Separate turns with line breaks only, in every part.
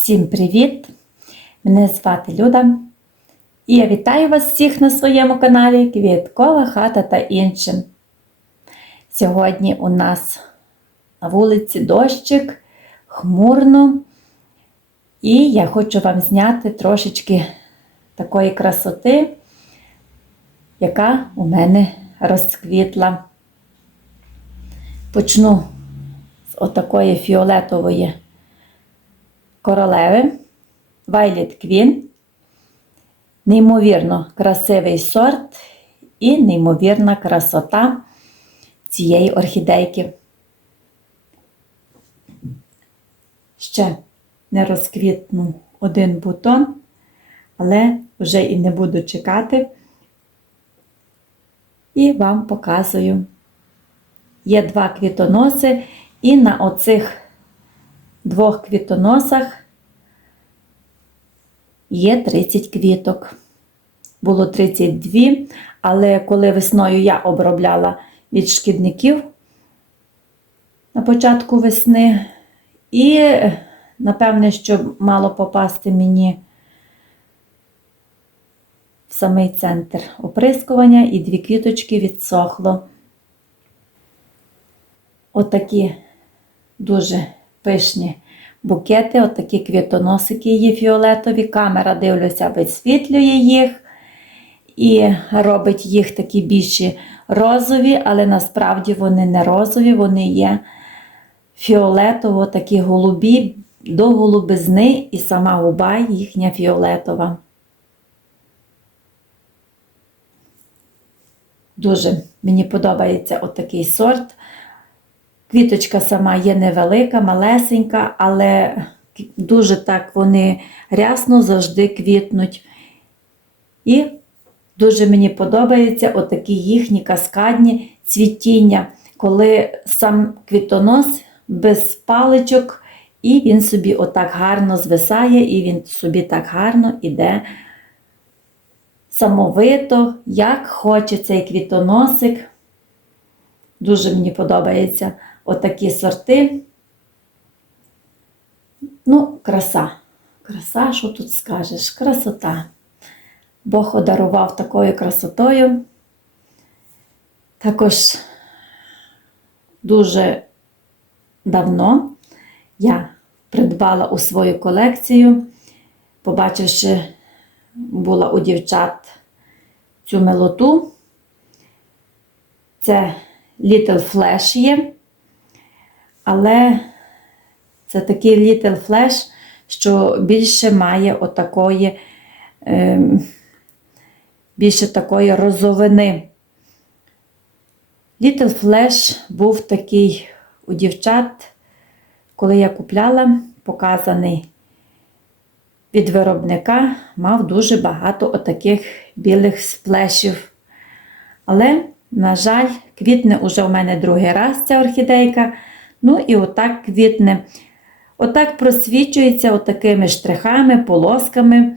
Всім привіт! Мене звати Люда. І я вітаю вас всіх на своєму каналі Квіткова хата та іншим. Сьогодні у нас на вулиці дощик, хмурно, і я хочу вам зняти трошечки такої красоти, яка у мене розквітла. Почну з отакої фіолетової королеви Violet Queen. Неймовірно красивий сорт і неймовірна красота цієї орхідейки. Ще не розквітнув один бутон, але вже і не буду чекати. І вам показую. Є два квітоноси, і на оцих двох квітоносах є 30 квіток. Було 32, але коли весною я обробляла від шкідників на початку весни, і, напевне, що мало попасти мені в самий центр оприскування, і дві квіточки відсохло. Отакі дуже пишні букети, отакі квітоносики є фіолетові. Камера, дивлюся, висвітлює їх і робить їх такі більші розові, але насправді вони не розові, вони є фіолетово, такі голубі, до голубизни, і сама губа їхня фіолетова. Дуже мені подобається отакий сорт. Квіточка сама є невелика, малесенька, але дуже так вони рясно завжди квітнуть. І дуже мені подобаються отакі їхні каскадні цвітіння, коли сам квітонос без паличок, і він собі отак гарно звисає, і він собі так гарно іде самовито, як хоче цей квітоносик. Дуже мені подобається отакі сорти. Ну, краса. Краса, що тут скажеш? Красота. Бог одарував такою красотою. Також дуже давно я придбала у свою колекцію, побачивши, була у дівчат цю милоту. Це Little Flash є. Але це такий Little Flash, що більше має отакої, е, більше такої розовини. Little Flash був такий у дівчат, коли я купляла, показаний від виробника, мав дуже багато отаких білих сплешів. Але, на жаль, квітне уже у мене другий раз ця орхідейка. Ну і отак квітне. Отак просвічується отакими штрихами, полосками.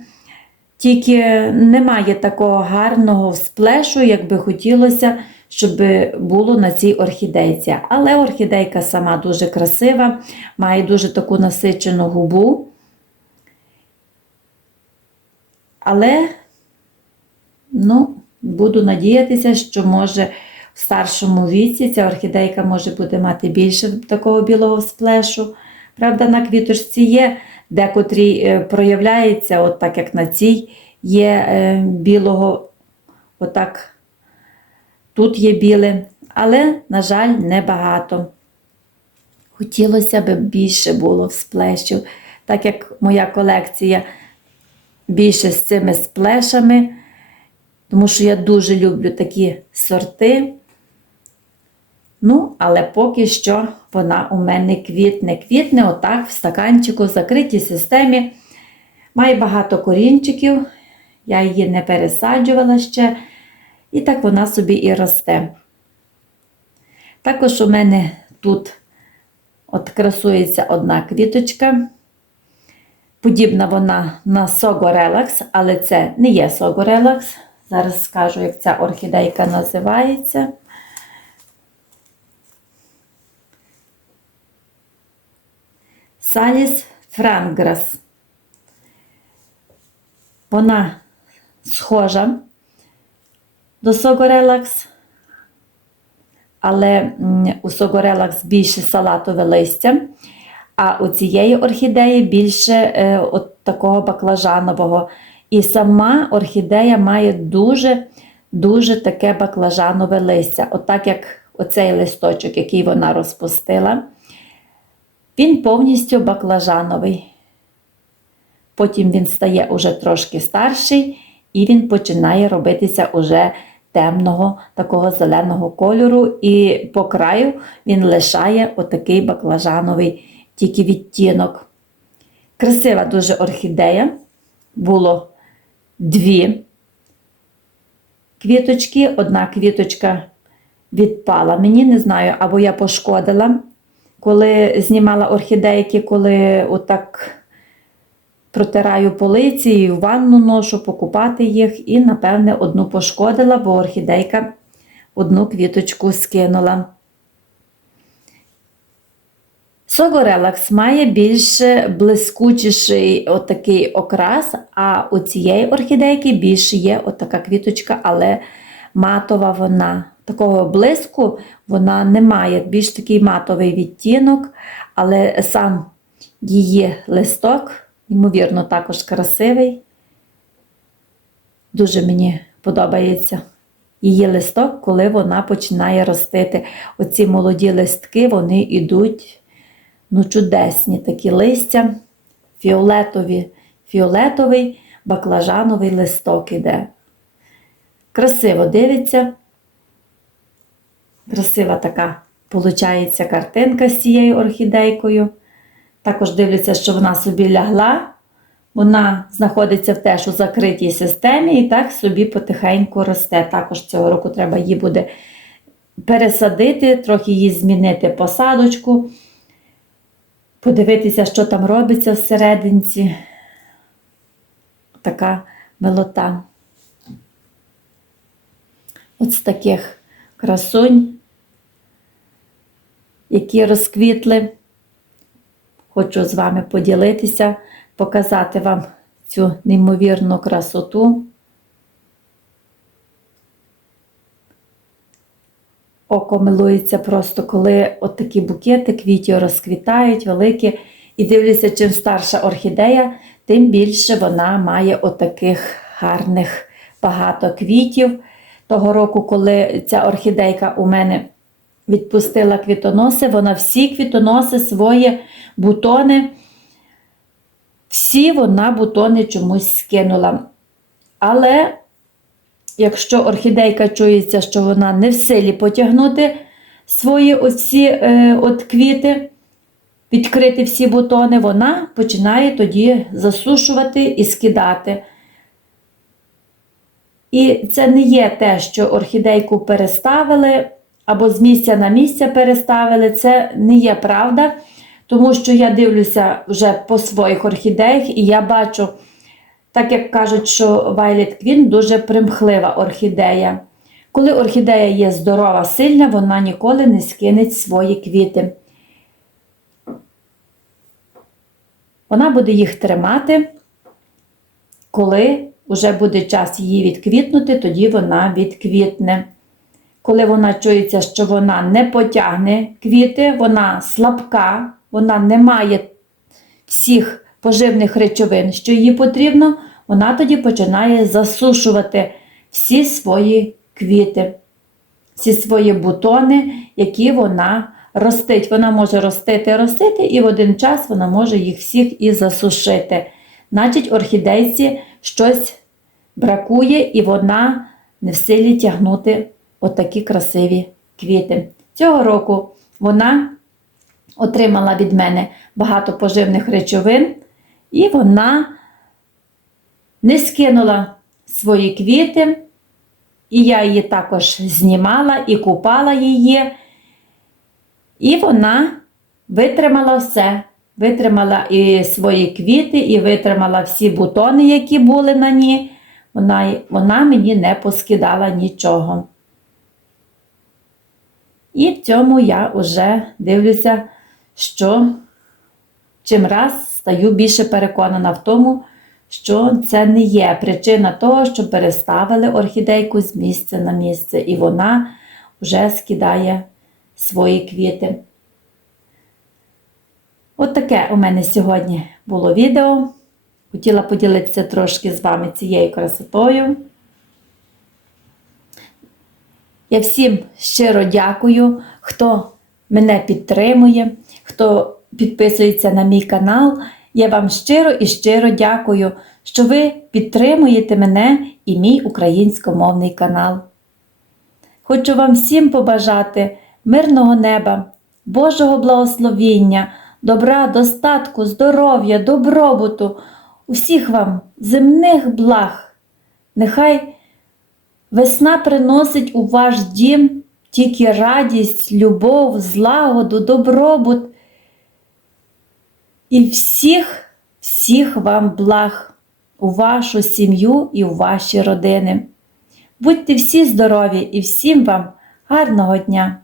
Тільки немає такого гарного сплешу, як би хотілося, щоб було на цій орхідейці. Але орхідейка сама дуже красива, має дуже таку насичену губу. Але, ну, буду надіятися, що може в старшому віці ця орхідейка може буде мати більше такого білого сплешу. Правда, на квіточці є, декотрі е, проявляється, от так як на цій, є е, білого, отак, тут є біле, але, на жаль, небагато. Хотілося б більше було сплешів, так як моя колекція більше з цими сплешами, тому що я дуже люблю такі сорти. Ну, але поки що вона у мене квітне. Квітне отак в стаканчику, в закритій системі. Має багато корінчиків, я її не пересаджувала ще. І так вона собі і росте. Також у мене тут от красується одна квіточка. Подібна вона на Сого але це не є Сого Зараз скажу, як ця орхідейка називається. Саліс франграс. Вона схожа до Согорелакс, але у Согорелакс більше салатове листя, а у цієї орхідеї більше е, от такого баклажанового. І сама орхідея має дуже дуже таке баклажанове листя. Отак як оцей листочок, який вона розпустила, він повністю баклажановий. Потім він стає уже трошки старший, і він починає робитися уже темного, такого зеленого кольору, і по краю він лишає отакий баклажановий тільки відтінок. Красива дуже орхідея. Було дві квіточки. Одна квіточка відпала. Мені не знаю, або я пошкодила, коли знімала орхідейки, коли отак протираю полиці і в ванну ношу, покупати їх, і, напевне, одну пошкодила, бо орхідейка одну квіточку скинула. Согорелакс має більш блискучіший отакий окрас, а у цієї орхідейки більше є отака квіточка, але матова вона. Такого блиску вона не має, більш такий матовий відтінок, але сам її листок, ймовірно, також красивий. Дуже мені подобається її листок, коли вона починає ростити. Оці молоді листки, вони йдуть ну, чудесні такі листя, фіолетові, фіолетовий баклажановий листок іде. Красиво дивиться. Красива така, виходить, картинка з цією орхідейкою. Також дивляться, що вона собі лягла. Вона знаходиться в теж у закритій системі і так собі потихеньку росте. Також цього року треба її буде пересадити, трохи її змінити посадочку, подивитися, що там робиться всерединці. Така милота. От з таких красунь, які розквітли. Хочу з вами поділитися, показати вам цю неймовірну красоту. Око милується просто, коли от такі букети квітів розквітають, великі. І дивлюся, чим старша орхідея, тим більше вона має отаких гарних багато квітів. Того року, коли ця орхідейка у мене відпустила квітоноси, вона всі квітоноси свої бутони, всі вона бутони чомусь скинула. Але якщо орхідейка чується, що вона не в силі потягнути свої оці е, от квіти, відкрити всі бутони, вона починає тоді засушувати і скидати. І це не є те, що орхідейку переставили або з місця на місце переставили. Це не є правда, тому що я дивлюся вже по своїх орхідеях, і я бачу, так як кажуть, що Violet Queen дуже примхлива орхідея. Коли орхідея є здорова, сильна, вона ніколи не скинеть свої квіти. Вона буде їх тримати, коли вже буде час її відквітнути, тоді вона відквітне. Коли вона чується, що вона не потягне квіти, вона слабка, вона не має всіх поживних речовин, що їй потрібно, вона тоді починає засушувати всі свої квіти, всі свої бутони, які вона ростить. Вона може ростити, ростити, і в один час вона може їх всіх і засушити. Значить, орхідейці щось бракує, і вона не в силі тягнути отакі красиві квіти. Цього року вона отримала від мене багато поживних речовин, і вона не скинула свої квіти, і я її також знімала і купала її. І вона витримала все. Витримала і свої квіти, і витримала всі бутони, які були на ній. Вона, Вона мені не поскидала нічого. І в цьому я вже дивлюся, що чим раз стаю більше переконана в тому, що це не є причина того, що переставили орхідейку з місця на місце, і вона вже скидає свої квіти. От таке у мене сьогодні було відео. Хотіла поділитися трошки з вами цією красотою. Я всім щиро дякую, хто мене підтримує, хто підписується на мій канал. Я вам щиро і щиро дякую, що ви підтримуєте мене і мій українськомовний канал. Хочу вам всім побажати мирного неба, Божого благословіння, добра, достатку, здоров'я, добробуту, усіх вам земних благ. Нехай весна приносить у ваш дім тільки радість, любов, злагоду, добробут і всіх, всіх вам благ у вашу сім'ю і у ваші родини. Будьте всі здорові і всім вам гарного дня!